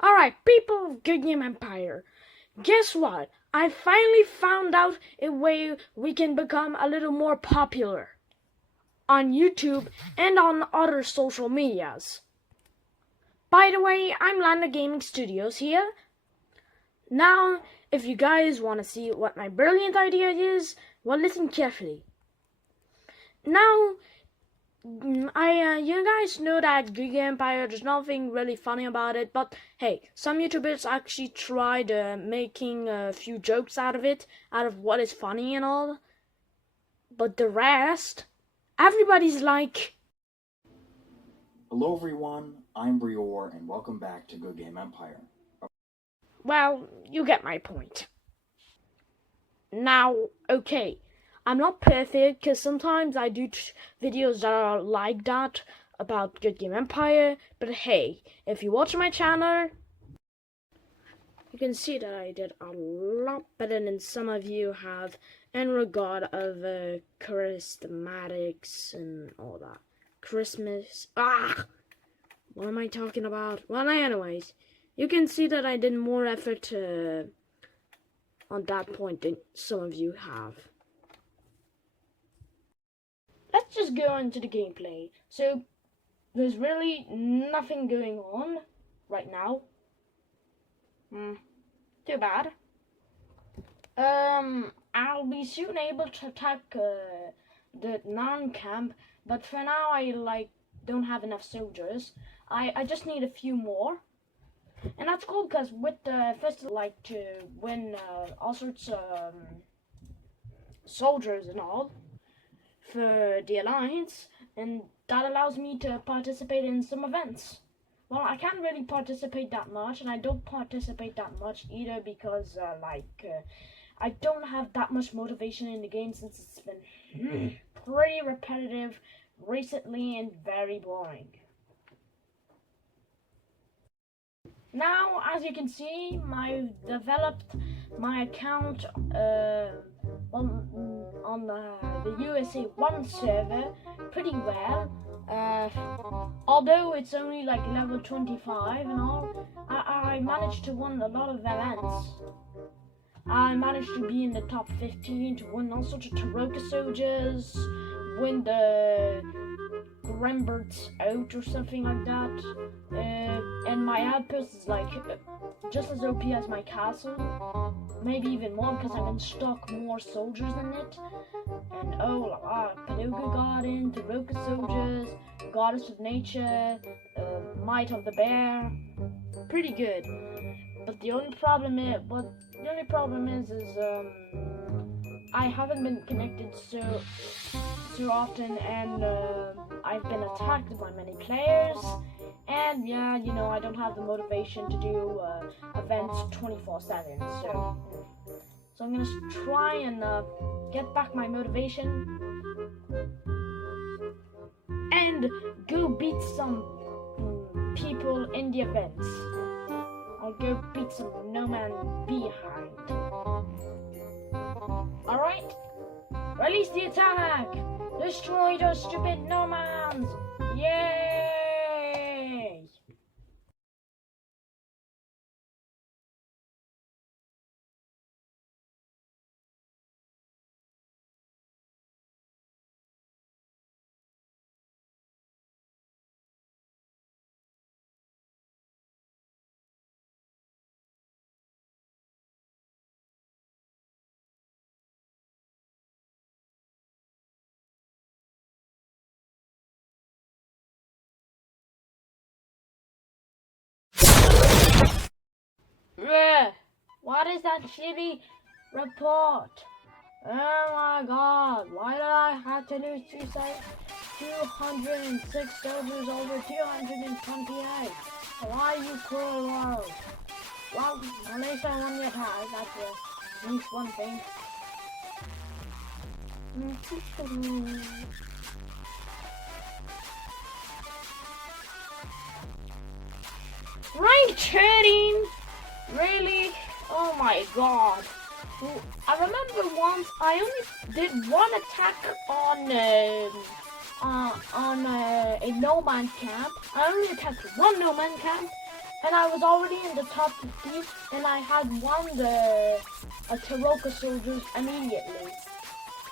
Alright, people of Good Game Empire, guess what? I finally found out a way we can become a little more popular on YouTube and on other social medias. By the way, I'm Landa Gaming Studios here. Now, if you guys want to see what my brilliant idea is, well, listen carefully. Now, you guys know that Good Game Empire, there's nothing really funny about it, but hey, some YouTubers actually tried making a few jokes out of what is funny and all, but the rest, everybody's like... Hello everyone, I'm Brior, and welcome back to Good Game Empire. Well, you get my point. Now, okay, I'm not perfect, because sometimes I do videos that are like that, about Good Game Empire, but hey, if you watch my channel, you can see that I did a lot better than some of you have in regard of charismatics and all that. Christmas, what am I talking about? Well, anyways, you can see that I did more effort on that point than some of you have. Let's just go into the gameplay. So, there's really nothing going on right now. Too bad. I'll be soon able to attack the non-camp, but for now I don't have enough soldiers. I just need a few more. And that's cool, because with the first I like to win all sorts of soldiers and all for the Alliance, and that allows me to participate in some events. Well, I can't really participate that much, and I don't participate that much either because I don't have that much motivation in the game since it's been pretty repetitive recently and very boring. Now, as you can see, I've developed my account on the USA 1 server pretty well. Although it's only like level 25 and all, I managed to win a lot of events. I managed to be in the top 15 to win all sorts of Taroka soldiers, win the Remberts out or something like that, and my outpost is like just as OP as my castle, maybe even more because I can stock more soldiers in it. And Paducah Garden, Taroka soldiers, Goddess of Nature, Might of the Bear, pretty good. But the only problem is, I haven't been connected so often, and I've been attacked by many players, and yeah, you know, I don't have the motivation to do events 24/7, so I'm gonna try and get back my motivation and go beat some people in the events. I'll go beat some No Man Behind. Alright, release the attack! Destroy those stupid No-Mans! Yay! What is that shitty report? Oh my god, why did I have to lose 206 soldiers over 228? Why you cruel world? Well, at least I won the attack, that's at least one thing. Rank 13? Really? Oh my god. I remember once I only did one attack on on a no-man camp. I only attacked one no-man camp, and I was already in the top 50, and I had won the Taroka soldiers immediately.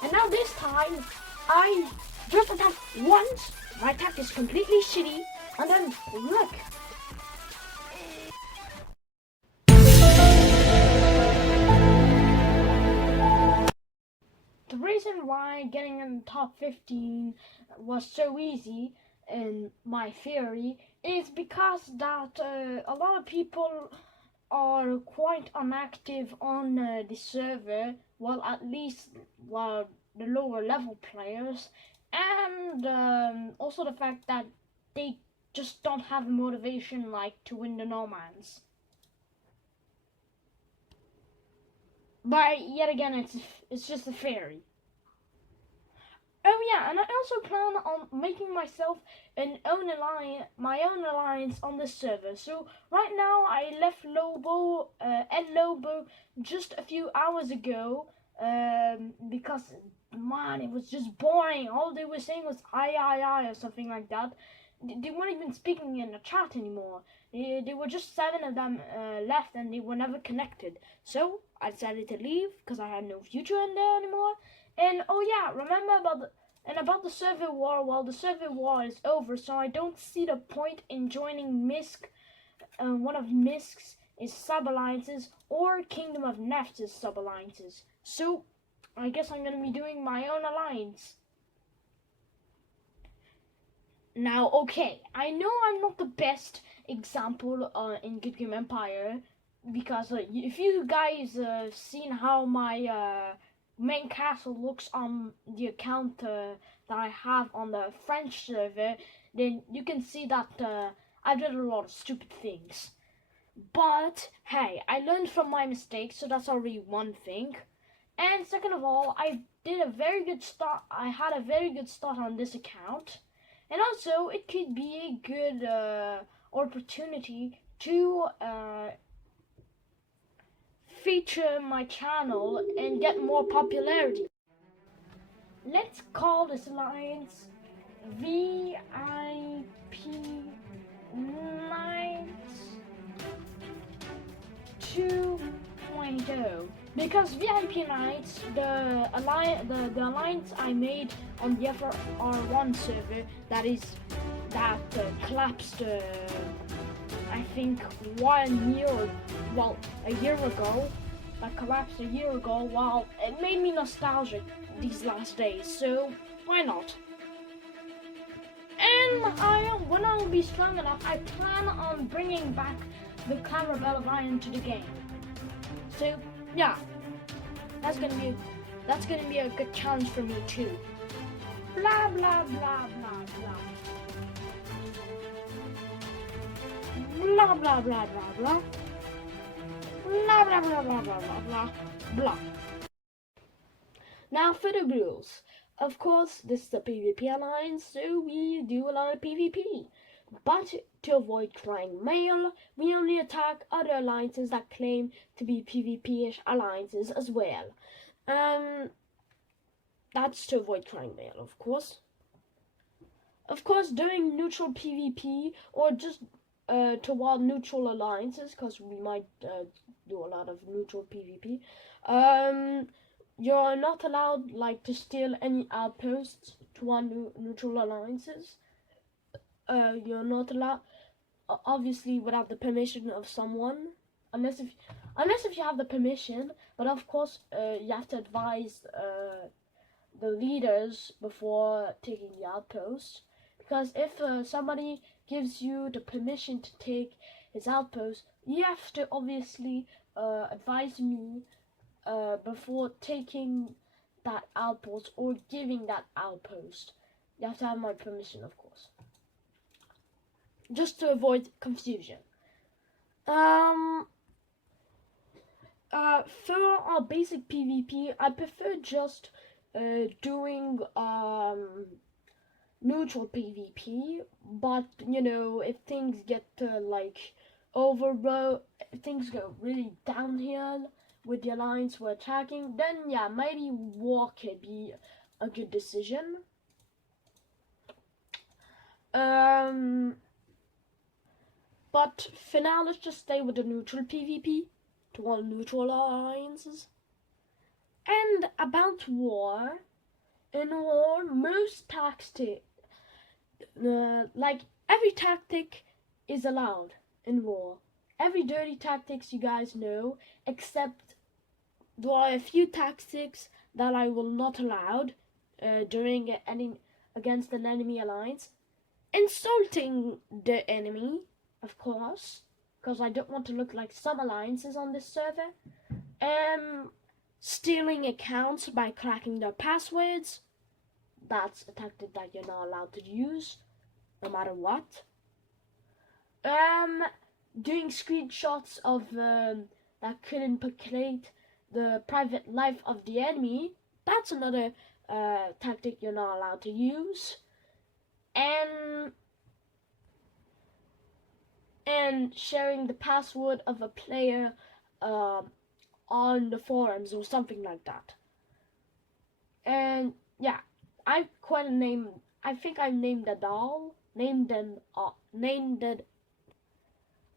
And now this time, I just attacked once. My attack is completely shitty, and then look. The reason why getting in the top 15 was so easy, in my theory, is because that a lot of people are quite inactive on the server. Well, at least the lower level players, and also the fact that they just don't have motivation like to win the Normans. But yet again, it's just a theory. Oh yeah, and I also plan on making myself my own alliance on this server. So right now I left Ed Lobo just a few hours ago, because man, it was just boring. All they were saying was I or something like that. They weren't even speaking in the chat anymore. There were just 7 of them left, and they were never connected. So I decided to leave because I had no future in there anymore. And oh yeah, remember about the server war? Well, the server war is over, so I don't see the point in joining Misk. One of Misk's is sub-alliances, or Kingdom of Knigths' sub-alliances. So I guess I'm gonna be doing my own alliance. Now, okay, I know I'm not the best example in Good Game Empire, because if you guys seen how my main castle looks on the account that I have on the French server, then you can see that I did a lot of stupid things. But hey, I learned from my mistakes, so that's already one thing. And second of all, I had a very good start on this account. And also, it could be a good opportunity to feature my channel and get more popularity. Let's call this alliance VIP Knigths 2.0. Because VIP Knights, the alliance I made on the FR1 server, that collapsed, I think a year ago. That collapsed a year ago. Well, it made me nostalgic these last days, so why not? And when I will be strong enough, I plan on bringing back the Clan Rebel of Iron to the game. So yeah, that's gonna be a good challenge for me too. Blah blah blah blah blah. Blah blah blah blah blah. Blah blah blah blah blah blah blah blah. Now for the rules. Of course, this is a PvP alliance, so we do a lot of PvP. But to avoid crying mail, we only attack other alliances that claim to be PvP-ish alliances as well. That's to avoid crying mail, of course. Of course, doing neutral PvP or just toward neutral alliances, because we might do a lot of neutral PvP. You're not allowed to steal any outposts toward neutral alliances. You're not allowed, obviously without the permission of someone, unless if you have the permission. But of course, you have to advise the leaders before taking the outpost, because if somebody gives you the permission to take his outpost, you have to obviously advise me before taking that outpost or giving that outpost. You have to have my permission, of course, just to avoid confusion. For our basic PvP, I prefer just doing neutral PvP, but if things get if things go really downhill with the alliance we're attacking, then yeah, maybe war could be a good decision. But for now, let's just stay with the neutral PvP to all neutral alliances. And about war, in war, most like every tactic is allowed in war. Every dirty tactics you guys know, except there are a few tactics that I will not allow during against an enemy alliance. Insulting the enemy, of course, because I don't want to look like some alliances on this server. Stealing accounts by cracking their passwords. That's a tactic that you're not allowed to use, no matter what. Doing screenshots of that could implicate the private life of the enemy. That's another tactic you're not allowed to use. And sharing the password of a player on the forums or something like that. And yeah, I think I named it all.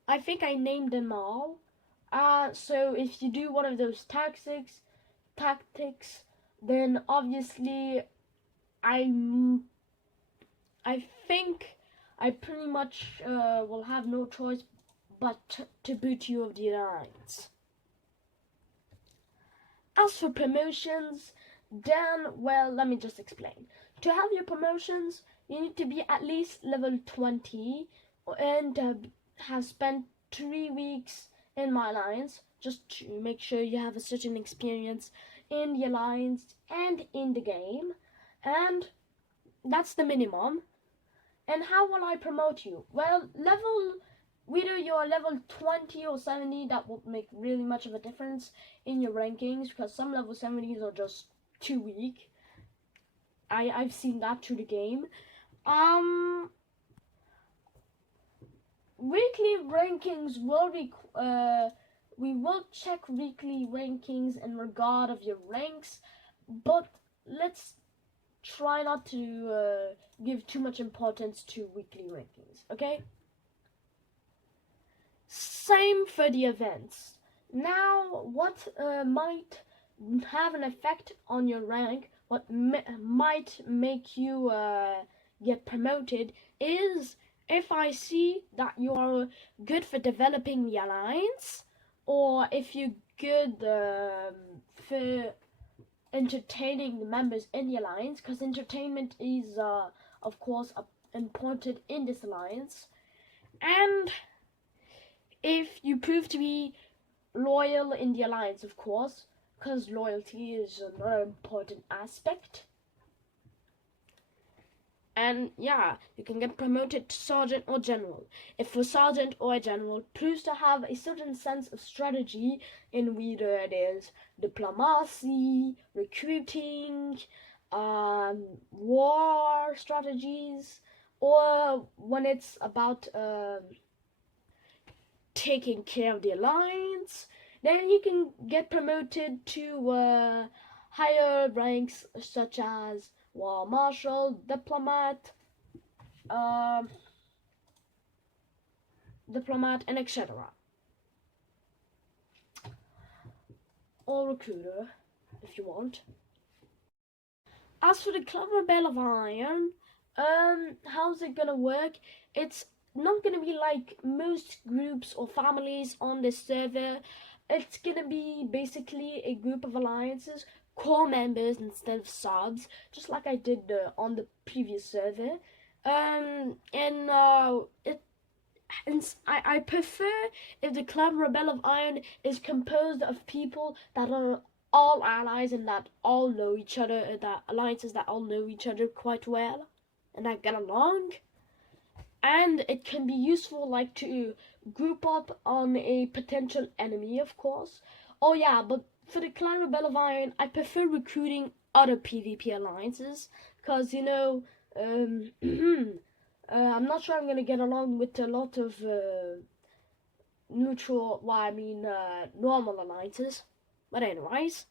I think I named them all. So if you do one of those tactics, then obviously I think I pretty much will have no choice but to boot you of the alliance. As for promotions, then, well, let me just explain. To have your promotions, you need to be at least level 20 and have spent 3 weeks in my alliance, just to make sure you have a certain experience in the alliance and in the game. And that's the minimum. And how will I promote you? Well, whether you're level 20 or 70, that won't make really much of a difference in your rankings, because some level 70s are just too weak. I've seen that through the game. Weekly rankings will be we will check weekly rankings in regard of your ranks, but let's try not to give too much importance to weekly rankings, okay? Same for the events. Now, what might have an effect on your rank, what might make you get promoted, is if I see that you are good for developing the alliance, or if you're good for entertaining the members in the alliance, because entertainment is of course important in this alliance. And if you prove to be loyal in the alliance, of course, because loyalty is another important aspect. And yeah, you can get promoted to sergeant or general. If a sergeant or a general proves to have a certain sense of strategy in whether it is diplomacy, recruiting, war strategies, or when it's about taking care of the alliance, then you can get promoted to higher ranks such as war marshal, diplomat, and etc. Or recruiter, if you want. As for the Club Rebel of Iron, how's it gonna work? It's not gonna be like most groups or families on this server. It's gonna be basically a group of alliances, core members instead of subs, just like I did on the previous server. I prefer if the Club Rebel of Iron is composed of people that are all allies and that all know each other, that alliances that all know each other quite well and that get along. And it can be useful, like, to group up on a potential enemy, of course. Oh yeah, but for the Clan Rebel of Iron, I prefer recruiting other PvP alliances, because, you know, I'm not sure I'm gonna get along with a lot of normal alliances. But anyways,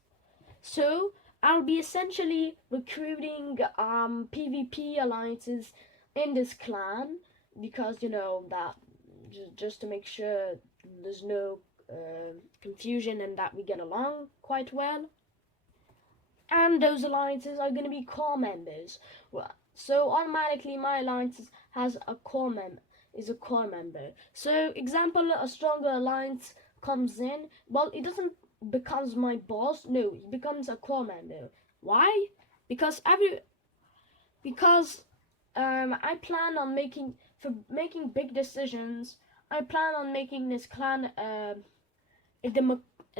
so I'll be essentially recruiting PvP alliances in this clan, because you know that just to make sure there's no confusion and that we get along quite well. And those alliances are going to be core members. Well, so automatically my alliance has a core member. Is a core member. So example, a stronger alliance comes in. Well, it doesn't becomes my boss. No, he becomes a core member. Why? Because I plan on making big decisions. I plan on making this clan a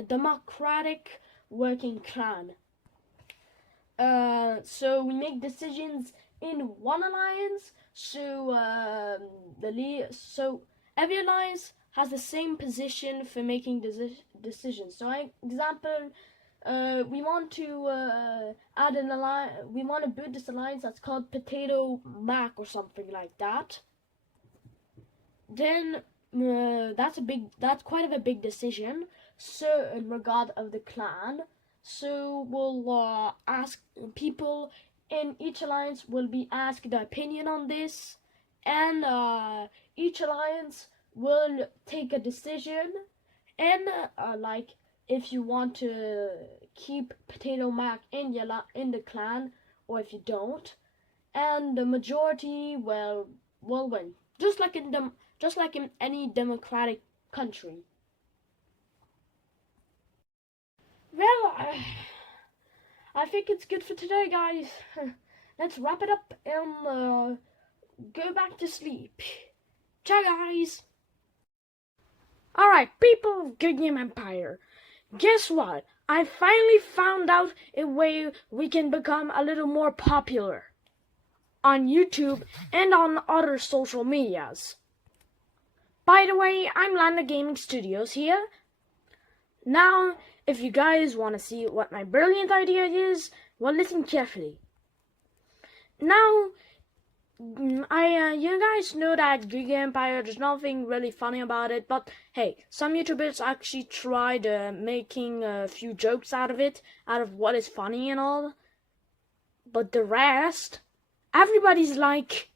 democratic working clan. So we make decisions in one alliance. So so every alliance has the same position for making decisions. So, example, we want to add an alliance. We want to build this alliance that's called Potato Mac or something like that. Then that's quite of a big decision. So in regard of the clan. So we'll ask people in each alliance will be asked their opinion on this, and each alliance will take a decision, and like if you want to keep Potato Mac in the clan, or if you don't, and the majority will win, just like in any democratic country. Well, I think it's good for today, guys. Let's wrap it up and go back to sleep. Ciao, guys. Alright, people of Good Game Empire. Guess what? I finally found out a way we can become a little more popular on YouTube and on other social medias. By the way, I'm Landa Gaming Studios here. Now, if you guys want to see what my brilliant idea is, well, listen carefully. Now, you guys know that Good Game Empire, there's nothing really funny about it, but hey, some YouTubers actually tried making a few jokes out of what is funny and all, but the rest, everybody's like,